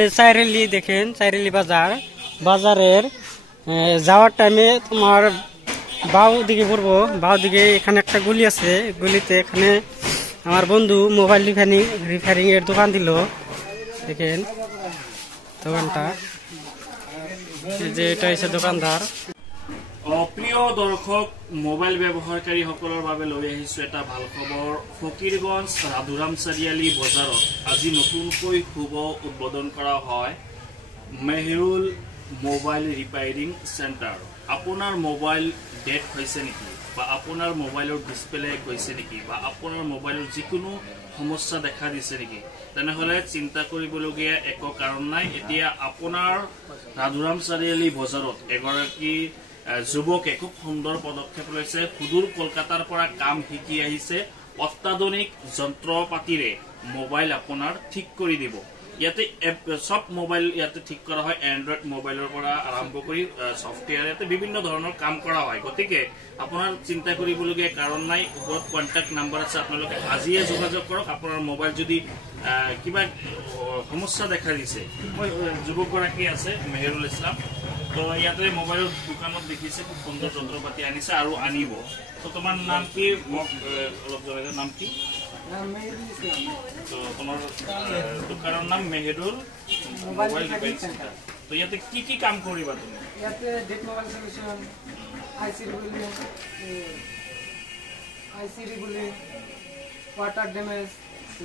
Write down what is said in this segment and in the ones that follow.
সাইরেলি দেখেন, সাইরেলি বাজার, বাজারের যাওয়ার টাইমে তোমার বাউ দিকে পড়বো, বাউ দিকে এখানে একটা গলি আছে, গলিতে এখানে আমার বন্ধু মোবাইল রিপেয়ারিং এর দোকান দিল। দেখেন দোকানটা, যে এটা হচ্ছে দোকানদার। প্রিয় দর্শক, মোবাইল ব্যবহারকারী সকলের বাবে লৈ আহিছো এটা ভাল খবর। ফকিরগঞ্জ রাধুরাম চাৰিআলি বজাৰত আজি নতুনকৈ শুভ উদ্বোধন কৰা হয় মেহেৰুল মোবাইল রিপেয়ারিং সেন্টার। আপনার মোবাইল ডেট হয়েছে নাকি, বা আপনার মোবাইলের ডিসপ্লে গৈছে নাকি, বা আপনার মোবাইলের যিকোনো সমস্যা দেখা দিছে নাকি, তেনেহলে চিন্তা কৰিবলগীয়া একো কাৰণ নাই। এতিয়া আপনাৰ ৰাধুৰাম চাৰিআলি বজাৰত এগৰাকী যুৱকে খুব সুন্দৰ পদক্ষেপ লৈছে। সুদূৰ কলকাতাৰ পৰা কাম শিকি আহিছে, অত্যাধুনিক যন্ত্ৰপাতিৰে মোবাইল আপোনাৰ ঠিক কৰি দিব। ইয়াতে সব মোবাইল ইয়াতে ঠিক কৰা হয়, এন্ড্ৰয়েড মোবাইলেৰ পৰা আরম্ভ করে সফটওয়্যার, ইয়াতে বিভিন্ন ধরনের কাম করা হয়। গতিকে আপনার চিন্তা করবলগীয়া কারণ নাই। উপর কন্ট্যাক্ট নাম্বার আছে, আপনাদের আজিয়ে যোগাযোগ করক। আপনার মোবাইল যদি কিবা সমস্যা দেখা দিছে, যুবকগৰাকী আছে মেহেৰুল ইছলাম, তো ইয়াতে মোবাইলের দোকানত দেখিছে খুব সুন্দর যন্ত্রপাতি আনিছে আর আনিব। তো তোমার নাম কি, অলপ জনাই, নাম কি? তো তোমার দোকানের নাম মেহেৰুল মোবাইল ৰিপেয়াৰিং সেন্টাৰ। তো ইয়াতে কি কি কাম কৰিবা তুমি? ইয়াতে dead mobile solution, IC reballing, water damage,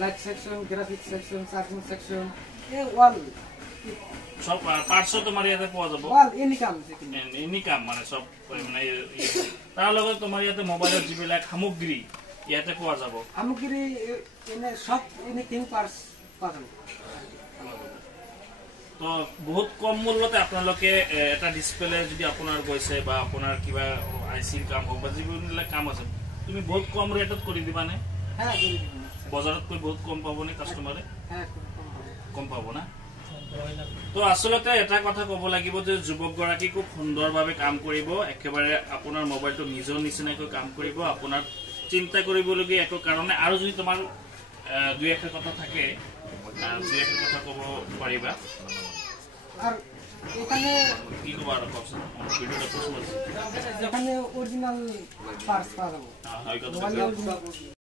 light section, graphics section, charging section, ওয়াল সব পার্টস তোমার ইয়াতে পোৱা যাব। ওয়াল এনি কাম মানে সব, মানে তাৰ লগত তোমাৰ ইয়াতে মোবাইলৰ যিবিলাক সামগ্ৰী ইয়াতে পোৱা যাব। সামগ্ৰী এনে সব এনিথিং পার্টস পাওয়া যাব। তো বহুত কম মূল্যতে আপোনালোকে এটা ডিসপ্লে যদি আপোনাৰ গৈছে, বা আপোনাৰ কিবা আইসিৰ কাম হোক বা যিবিলাক কাম আছে, তুমি বহুত কম ৰেটত কৰি দিবানে? হ্যাঁ, বজাৰতকৈ বহুত কম পাবনে কাস্টমাৰে? হ্যাঁ, কম পাব না? তো আসলতে এটা কথা কব লাগিব যে যুৱকগৰাকী খুব সুন্দৰভাৱে কাম কৰিব, একেবাৰে আপোনাৰ মোবাইলটো নিজৰ নিচিনাকৈ কাম কৰিব। আপোনাৰ চিন্তা কৰিবলগীয়া একো কাৰণে। আৰু যদি তোমাৰ দুই একটা কথা থাকে, দুই একটা কথা কব পাৰিবা। আৰ এখানে কি কবা আৰু কওকচোন, ভিডিওটা পোস্ট কৰিছে। এখানে অৰিজিনাল পাৰ্টস পাওয়া যাবে। হয় কথা।